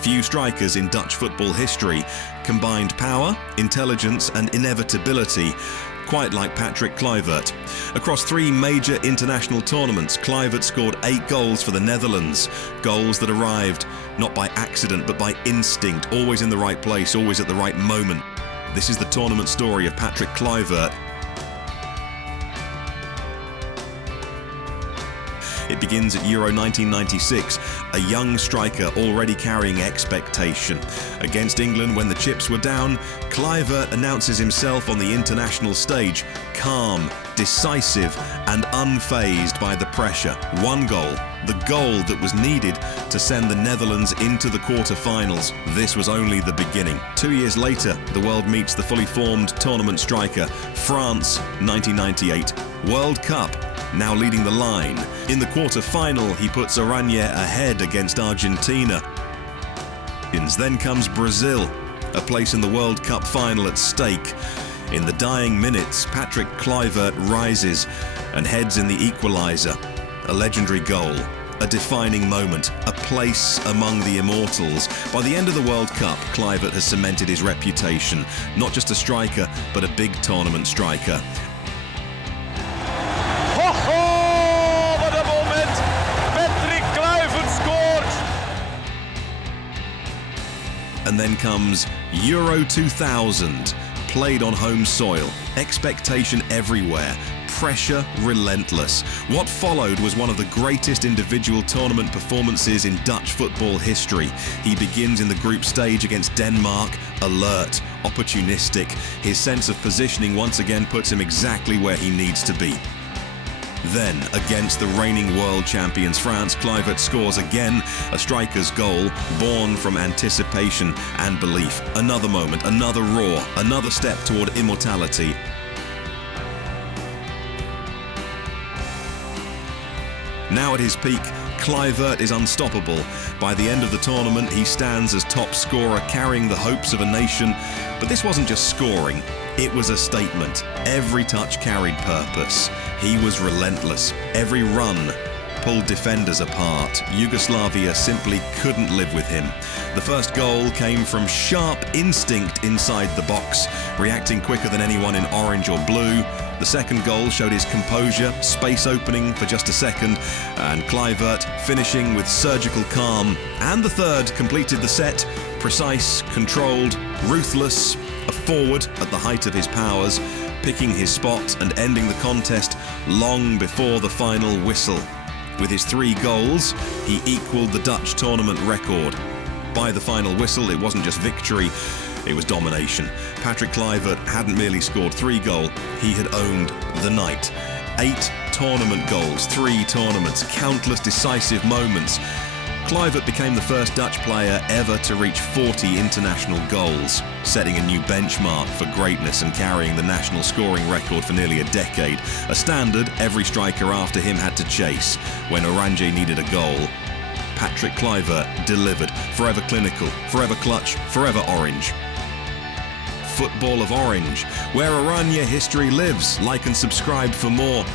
Few strikers in Dutch football history combined power, intelligence and inevitability, quite like Patrick Kluivert. Across 3 major international tournaments, Kluivert scored 8 goals for the Netherlands. Goals that arrived not by accident but by instinct, always in the right place, always at the right moment. This is the tournament story of Patrick Kluivert. It begins at Euro 1996, a young striker already carrying expectation. Against England when the chips were down, Kluivert announces himself on the international stage, calm, decisive and unfazed by the pressure. 1 goal, the goal that was needed to send the Netherlands into the quarter-finals. This was only the beginning. 2 years later, the world meets the fully formed tournament striker, France 1998. World Cup, now leading the line. In the quarter-final, he puts Oranje ahead against Argentina. Then comes Brazil, a place in the World Cup final at stake. In the dying minutes, Patrick Kluivert rises and heads in the equaliser. A legendary goal, a defining moment, a place among the immortals. By the end of the World Cup, Kluivert has cemented his reputation, not just a striker, but a big tournament striker. And then comes Euro 2000, played on home soil, expectation everywhere, pressure relentless. What followed was one of the greatest individual tournament performances in Dutch football history. He begins in the group stage against Denmark, alert, opportunistic. His sense of positioning once again puts him exactly where he needs to be. Then, against the reigning world champions France, Kluivert scores again, a striker's goal born from anticipation and belief. Another moment, another roar, another step toward immortality. Now at his peak, Kluivert is unstoppable. By the end of the tournament, he stands as top scorer, carrying the hopes of a nation. But this wasn't just scoring, it was a statement. Every touch carried purpose. He was relentless. Every run pulled defenders apart. Yugoslavia simply couldn't live with him. The first goal came from sharp instinct inside the box, reacting quicker than anyone in orange or blue. The second goal showed his composure, space opening for just a second, and Kluivert finishing with surgical calm. And the third completed the set, precise, controlled, ruthless, a forward at the height of his powers, picking his spot and ending the contest long before the final whistle. With his 3 goals, he equaled the Dutch tournament record. By the final whistle, it wasn't just victory, it was domination. Patrick Kluivert hadn't merely scored 3 goals, he had owned the night. 8 tournament goals, 3 tournaments, countless decisive moments. Kluivert became the first Dutch player ever to reach 40 international goals, setting a new benchmark for greatness and carrying the national scoring record for nearly a decade, a standard every striker after him had to chase. When Oranje needed a goal, Patrick Kluivert delivered, forever clinical, forever clutch, forever orange. Football of Orange, where Oranje history lives. Like and subscribe for more.